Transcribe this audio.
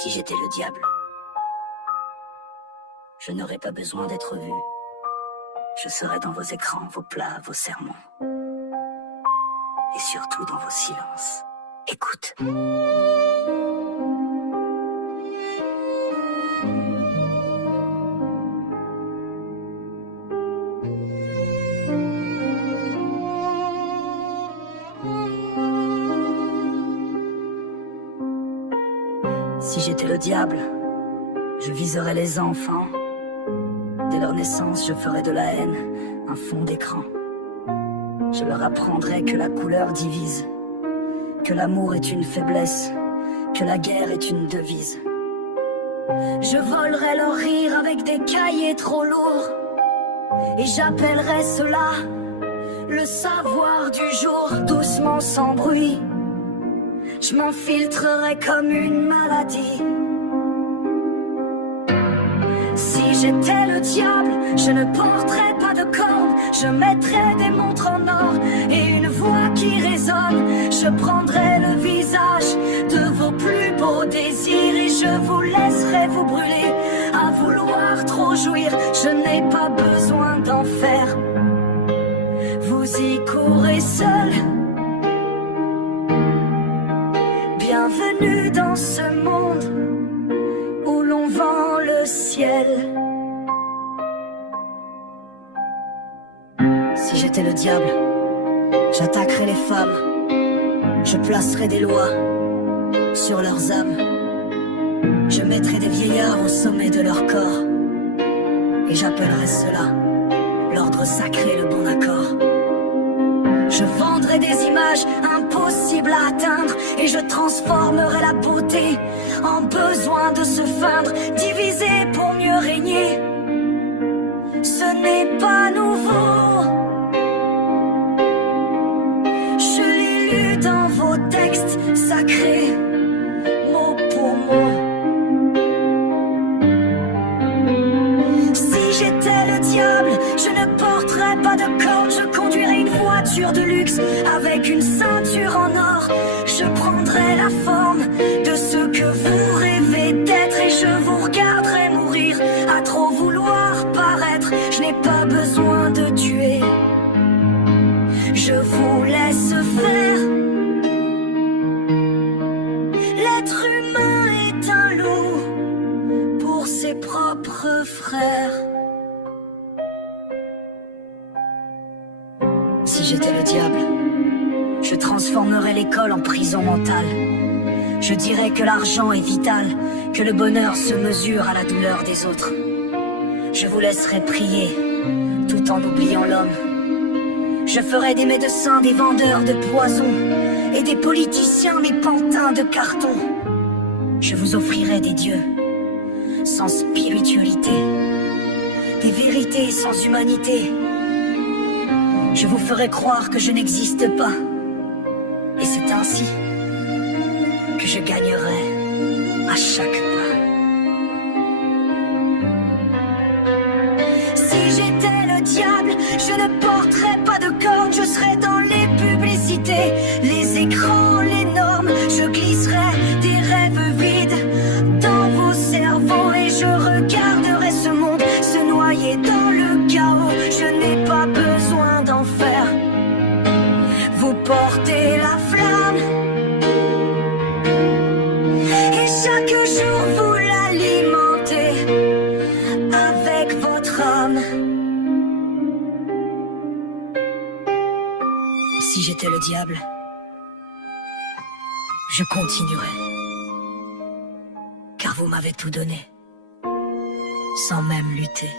Si j'étais le diable, je n'aurais pas besoin d'être vu. Je serais dans vos écrans, vos plats, vos sermons. Et surtout dans vos silences. Écoute. Si j'étais le diable, je viserais les enfants. Dès leur naissance, je ferais de la haine un fond d'écran. Je leur apprendrais que la couleur divise, que l'amour est une faiblesse, que la guerre est une devise. Je volerais leur rire avec des cahiers trop lourds, et j'appellerais cela le savoir du jour. Doucement, sans bruit, je m'infiltrerais comme une maladie. Si j'étais le diable, je ne porterais pas de cornes. Je mettrais des montres en or et une voix qui résonne. Je prendrais le visage de vos plus beaux désirs et je vous laisserai vous brûler à vouloir trop jouir. Je n'ai pas besoin d'en faire. Vous y courez seul. Bienvenue dans ce monde où l'on vend le ciel. Si j'étais le diable, j'attaquerais les femmes. Je placerais des lois sur leurs âmes. Je mettrais des vieillards au sommet de leur corps. Et j'appellerais cela l'ordre sacré, le bon accord. Je vendrai des images impossibles à atteindre et je transformerai la beauté en besoin de se feindre, diviser pour mieux régner. Ce n'est pas nouveau. Je l'ai lu dans vos textes sacrés, mot pour mot. Si j'étais le diable, je ne porterais pas de cornes. Je conduirais une voiture de luxe avec une ceinture en or. Je prendrais la forme de ce que vous rêvez d'être et je vous regarderai mourir à trop vouloir paraître. Je n'ai pas besoin de tuer. Je vous laisse faire. L'être humain est un loup pour ses propres frères. Si j'étais le diable, je transformerais l'école en prison mentale. Je dirais que l'argent est vital, que le bonheur se mesure à la douleur des autres. Je vous laisserai prier, tout en oubliant l'homme. Je ferai des médecins des vendeurs de poison, et des politiciens mes pantins de carton. Je vous offrirai des dieux, sans spiritualité, des vérités sans humanité. Je vous ferai croire que je n'existe pas. Et c'est ainsi que je gagnerai à chaque pas. Si j'étais le diable, je ne porterais pas de cornes. Je serais dans les publicités, les écrans, les normes. Je glisserais des rêves vides dans vos cerveaux et je regarderai ce monde se noyer dans le chaos. Je n'ai pas besoin d'en faire. Vous portez la flamme et chaque jour vous l'alimentez avec votre âme. Si j'étais le diable, je continuerais, car vous m'avez tout donné, sans même lutter.